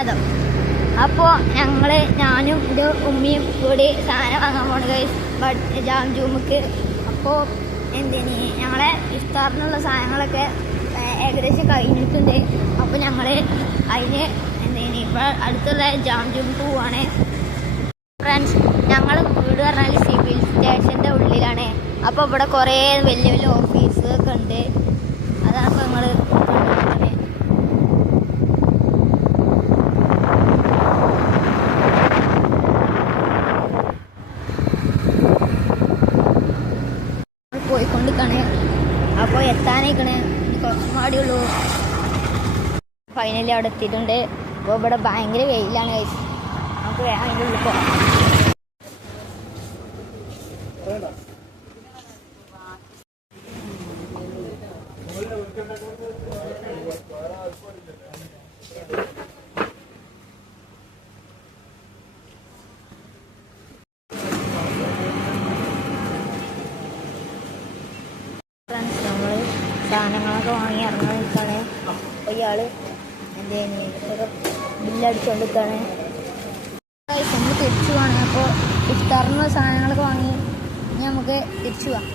സുപ്രഭാതം. അപ്പോൾ ഞാനും എൻ്റെ ഉമ്മയും കൂടി സാധനം വാങ്ങാൻ പോണ ഗൈസ് ജാം ജൂമുക്ക്. അപ്പോൾ ഞങ്ങളെ ഇഫ്താറിനുള്ള സാധനങ്ങളൊക്കെ ഏകദേശം കഴിഞ്ഞിട്ടുണ്ട്. അപ്പോൾ ഞങ്ങൾ അതിന് ഇപ്പോൾ അടുത്തുള്ള ജാം ജൂമുക്ക് പോവാണ്. ഫ്രണ്ട്സ്, ഞങ്ങൾ വീട് പറഞ്ഞാൽ സിവിൽ സ്റ്റേഷൻ്റെ ഉള്ളിലാണ്. അപ്പോൾ ഇവിടെ കുറേ വലിയ വലിയ ഓഫീസൊക്കെ ഉണ്ട്. അതാണ് ഇപ്പോൾ ഞങ്ങൾ പോയിക്കൊണ്ടിരിക്കണേ. അപ്പോൾ എത്താനായിക്കണേ, കുറച്ചും പാടിയുള്ളൂ. ഫൈനലി അവിടെ എത്തിയിട്ടുണ്ട്. അപ്പോൾ ഇവിടെ ഭയങ്കര വെയിലാണ് ഗൈസ്. നമുക്ക് വേഗം അതിൻ്റെ ഉള്ളിൽ പോകാം. ഫ്രണ്ട്സ്, നമ്മൾ സാധനങ്ങളൊക്കെ വാങ്ങി ഇറങ്ങാൻ നിൽക്കുകയാണ്. അപ്പോൾ ഇയാൾ ബില്ലടിച്ചുകൊണ്ട് നിൽക്കുകയാണ്. നമ്മൾ തിരിച്ചു പോകണം. അപ്പോൾ ഇഫ്താറിനുള്ള സാധനങ്ങളൊക്കെ വാങ്ങി ഇനി നമുക്ക് തിരിച്ചു പോകാം.